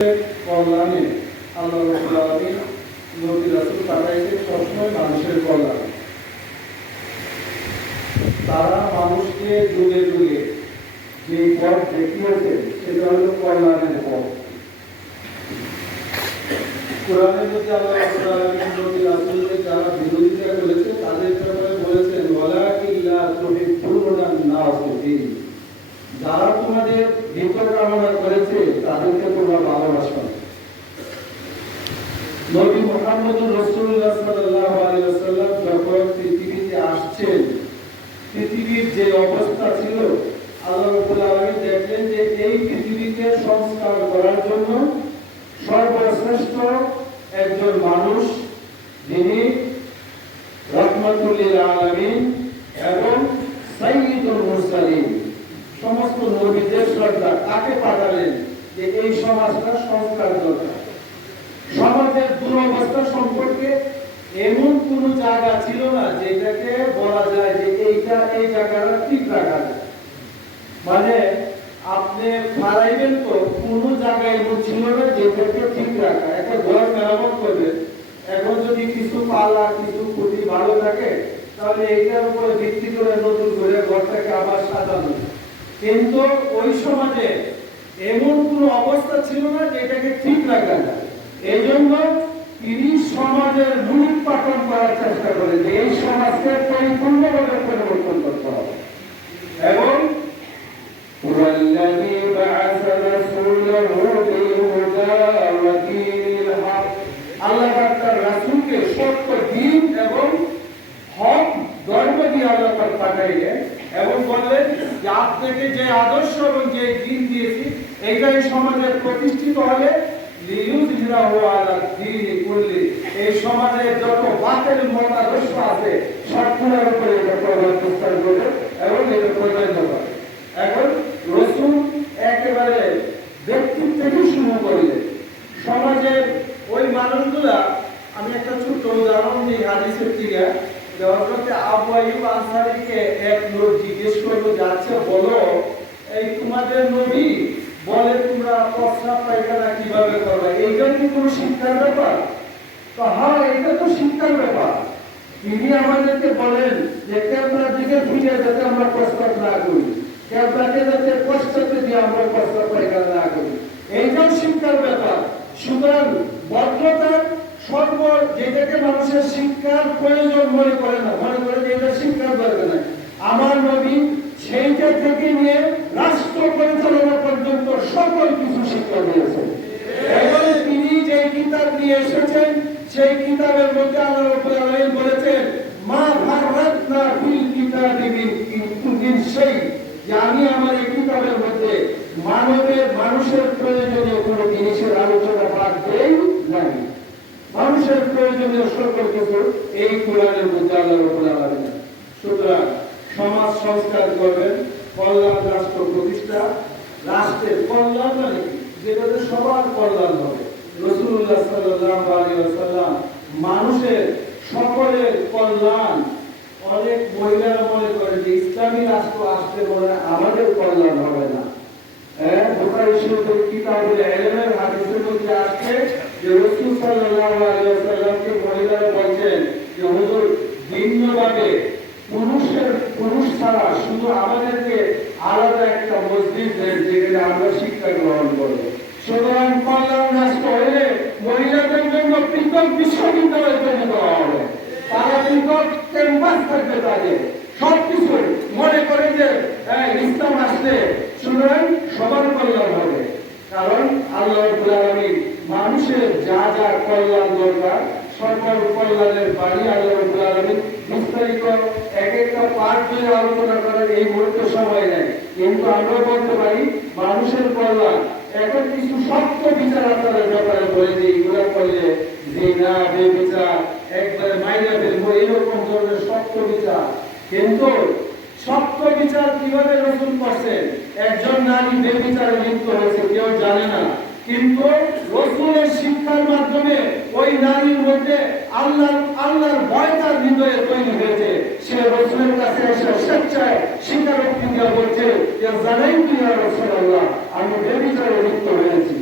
কল্যাণে আল্লাহ রাব্বুল আলামিন নবী রাসূল পাঠাইছেন সবসময় মানুষের কল্যাণে। তারা মানুষকে যুগে যুগে যে পথ দেখিয়েছেন সেটা হলো কল্যাণের পথ। কোরআনের মধ্যে আল্লাহ রাব্বুল আলামিন নবী রাসূলদের যারা বিরোধিতা করেছে তাদের ব্যাপারে বলেছেন ওয়ালাকিন লা তুহিব্বুনান নাসিহিন, যারা তোমাদের হিত কামনা করেছে তাদেরকে তোমরা ভালোবাসো না। নবী মুহাম্মদুর রাসূলুল্লাহ সাল্লাল্লাহু আলাইহি ওয়াসাল্লাম যখন পৃথিবীতে আসছেন, পৃথিবীর যে অবস্থা ছিল আল্লাহ রাব্বুল আলামিন দেখলেন যে এই পৃথিবীকে সংস্কার করার জন্য সর্বশ্রেষ্ঠ একজন মানুষ যিনি রাহমাতুল লিল আলামিন এবং সাইয়্যিদুল মুরসালিন, সমস্ত নবীদের সর্দার, তাকে পাঠালেন যে এই সমাজটা সংস্কার দরকার। সমাজের দুরবস্থা সম্পর্কে এমন কোন জায়গা ছিল না যেটাকে বলা যায় যে এইটা এই জায়গাটা ঠিক রাখা যায়। মানে আপনি হারাইবেন তো কোন জায়গায় এমন ছিল না যেটাকে ঠিক রাখা। একটা ঘর মেরামত করবেন, এখন যদি কিছু পালা কিছু খুঁটি ভালো থাকে তাহলে এইটার উপরে ভিত্তি করে নতুন করে ঘরটাকে আবার সাজানো। কিন্তু ওই সমাজে এমন কোন অবস্থা ছিল না যেটাকে ঠিক রাখা যায়। এই জন্য তিনি সমাজের মূল পাঠন করার চেষ্টা করেন যে এই সমাজকে পরিপূর্ণভাবে পরিবর্তন করতে হবে। এবং আল্লাহ তার রাসূলকে সত্য দ্বীন এবং হক ধর্ম দিয়ে আল্লাহ পাঠাইলেন এবং বললেন যে আপনাকে যে আদর্শ এবং যে দ্বীন দিয়েছি এইটাই সমাজে প্রতিষ্ঠিত হলে এই সমাজে যত বাতিল মতাদর্শ আছে সবগুলোর উপরে এটা প্রভাব বিস্তার করবে এবং এটা প্রয়োজন হবে। এখন রাসূল একেবারে ব্যক্তিত্ব থেকে শুরু করলেন সমাজের ওই মানুষগুলা। আমি একটা ছোট্ট উদাহরণ দিই হাদিসের থেকে। হযরতে আবু আইয়ুব আনসারীকে এক লোক জিজ্ঞেস করলো, যাচ্ছে বলো এই তোমাদের নবী বলে তোমরা প্রস্রাব পায়খানা কিভাবে করবে, এইটা কি কোনো শিক্ষার ব্যাপার? তো হ্যাঁ, এটা তো শিক্ষার ব্যাপার। তিনি আমাদেরকে বলেন যে কেবলার দিকে ফিরে যাতে আমরা প্রস্রাব না করি, কেবলাকে যাতে পশ্চাতে দিয়ে আমরা প্রস্রাব পায়খানা না করি, এইটাও শিক্ষার ব্যাপার। সুতরাং ভদ্রতার সর্ব যেটাকে মানুষের শিক্ষার প্রয়োজন মনে করে না, মনে করে যে এটা শিক্ষার দরকার নাই। আমার নবী সেইটা থেকে নিয়ে রাষ্ট্র পরিচালনা পর্যন্ত সকল কিছু শিক্ষা দিয়েছেন। এবং তিনি যে কিতাব নিয়ে এসেছেন সেই কিতাবের মধ্যে আল্লাহ রাব্বুল আলামিন বলেছেন মা ফাররাতনা ফিল কিতাবি মিন শাই, যে আমি আমার এই কিতাবের মধ্যে মানুষের প্রয়োজনীয় কোনো জিনিসের আলোচনা বাদ দেই নাই। মানুষের প্রয়োজনীয় সকল কিছু এই কোরআনের মধ্যে আল্লাহ রাব্বুল আলামিন। সুতরাং সমাজ সংস্কার করবেন, কল্যাণ রাষ্ট্র প্রতিষ্ঠা, রাষ্ট্রের কল্যাণ মানে যেটাতে সবার কল্যাণ হবে। রাসূলুল্লাহ সাল্লাল্লাহু আলাইহি ওয়াসাল্লাম মানুষের সকলের কল্যাণ। অনেক মহিলারা মনে করে যে ইসলামী রাষ্ট্র আসলে মনে আমাদের কল্যাণ হবে না। বুখারী শরীফের কিতাবুল ইলমের হাদিসের মধ্যে আসছে যে রাসূল সাল্লাল্লাহু আলাইহি ওয়াসাল্লামকে মহিলারা বলছেন যে হুজুর ভিন্নভাবে পুরুষ ছাড়া শুধু আমাদেরকে আলাদা একটা মসজিদ দেন যেখানে আমরা শিক্ষা গ্রহণ করবো। সুতরাং কল্যাণ রাষ্ট্র হলে মহিলাদের জন্য পৃথক বিশ্ববিদ্যালয় তৈরি করা হবে, তারা পৃথক ক্যাম্পাস থাকবে, তাদের সবকিছু মনে করে যে ইসলাম আসলে সুতরাং সবার কল্যাণ হবে। কারণ আল্লাহ রাব্বুল আলামিন মানুষের যা যা কল্যাণ দরকার সকল কল্যাণের বাণী আল্লাহ রাব্বুল আলামিন বিস্তারিত এক একটা পার্ট ধরে আলোচনা করার এই মুহূর্তে সময় নেই। কিন্তু আমরা বলতে পারি মানুষের কল্যাণ। এখন কিছু সত্য বিচার আচারের ব্যাপারে বলে যে এগুলো করলে জিনা বেবিচার একবারে মাইনা ফেলবো, এরকম ধরনের সত্য বিচার। কিন্তু সত্য বিচার কিভাবে রাসূল করছেন? একজন নারী বেবিচারে লিপ্ত হয়েছে, কেউ জানে না, কিন্তু রাসূলের শিক্ষার মাধ্যমে ওই নারীর মধ্যে আল্লাহর ভয় তার হৃদয়ে তৈরি হয়েছে। সে রাসূলের কাছে এসে স্বেচ্ছায় স্বীকারোক্তি দিয়ে বলছে যে জানাইতু ইয়া রাসূলুল্লাহ, আমি বেবিচারে লিপ্ত হয়েছি।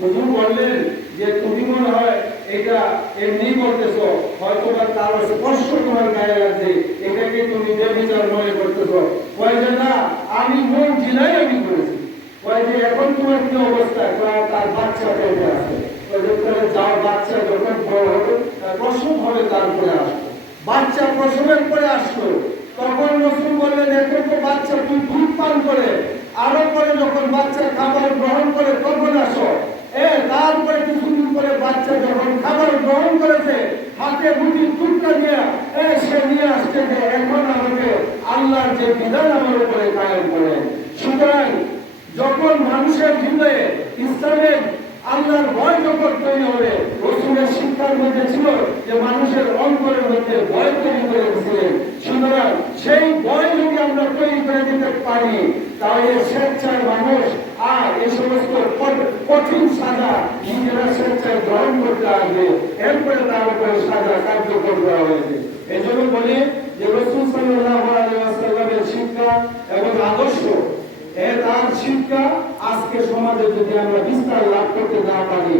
হুজুর বললেন যে তুমি মনে হয় এটা এমনি করতেছো, হয়তো বা কারো স্পর্শ তোমার গায়ে লাগছে, এটাকে তুমি বেবিচার মনে করতেছো। কয় যে না, আমি মন জিনাই আমি করেছি। কয় যে এখন তোমার কি অবস্থা? কয় তার বাচ্চা পেটে আছে। কয় যে তাহলে যাও, বাচ্চা যখন বড় হবে, প্রসব হবে, তারপরে আসবে। বাচ্চা প্রসবের পরে আসলো, তখন রাসূল বললেন এখন তো বাচ্চা তুই দুধ পান করে, আরো পরে যখন বাচ্চা খাবার গ্রহণ করে তখন আসো। তারপরে কিছুদিন পরে বাচ্চা যখন খাবার গ্রহণ করেছে, হাতে রুটির টুকরা নিয়ে সে নিয়ে আসছে যে এখন আমাকে আল্লাহর যে বিধান আমার উপরে কায়েম করে। সুতরাং যখন মানুষের হৃদয়ে ইসলামের আল্লাহর ভয় যখন তৈরি হবে, রাসূলের শিক্ষার মধ্যে ছিল যে মানুষের অন্তরের মধ্যে ভয় তৈরি করে দিয়েছিলেন। সুতরাং সেই ভয় যদি আমরা তৈরি করে দিতে পারি, তাহলে স্বেচ্ছায় মানুষ আর এই সমস্ত কঠিন সাজা নিজেরা স্বেচ্ছায় গ্রহণ করতে আসবে, এরপরে তার উপরে সাজা কার্যকর করা হয়েছে। এই জন্য বলি যে রাসূল সাল্লাল্লাহু আলাইহি ওয়াসাল্লামের শিক্ষা এবং আদর্শ, তার শিক্ষা আজকে সমাজে যদি আমরা বিস্তার লাভ করতে না পারি,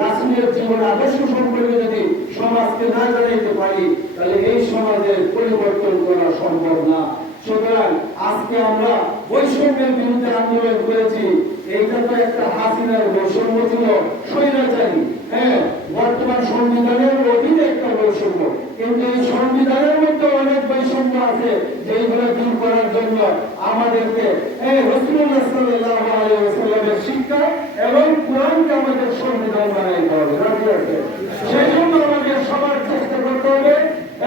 রাসূলের জীবন আদর্শ সম্পর্কে যদি সমাজকে না জানাইতে পারি, তাহলে এই সমাজের পরিবর্তন করা সম্ভব না। সুতরাং আজকে আমরা বৈষম্যের বিরুদ্ধে আন্দোলন করেছি, এইটা তো একটা হাসিনার বৈষম্য ছিল, স্বৈরাচারী। বর্তমান সংবিধানের অধীনে একটা বৈষম্য, কিন্তু এই সংবিধানের মধ্যে অনেক বৈষম্য আছে, যেগুলো দূর করার জন্য আমাদেরকে রাসূলুল্লাহ সাল্লাল্লাহু আলাইহি ওয়াসাল্লামের শিক্ষা এবং কোরআনকে আমাদের সংবিধান বানাইতে হবে। রাজি আছে? সেই জন্য আমাদের সবার চেষ্টা করতে হবে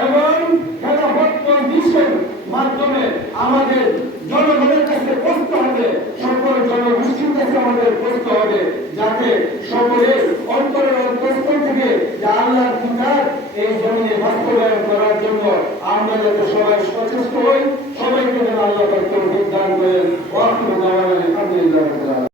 এবং খেলাফত মজলিসের মাধ্যমে আমাদের জনগণের কাছে পৌঁছতে হবে, সকল জনগোষ্ঠীর কাছে আমাদের পৌঁছতে হবে, যাতে সকলের অন্তরের অন্তঃস্থল থেকে যে আল্লাহর কিতাব এই জমিনে বাস্তবায়ন করার জন্য আমরা যাতে সবাই সচেষ্ট হই। সবাইকে যেন আল্লাহ তাআলা তৌফিক দান করেন। ওয়া আখিরু দাওয়ানা আলহামদুলিল্লাহি রাব্বিল আলামিন।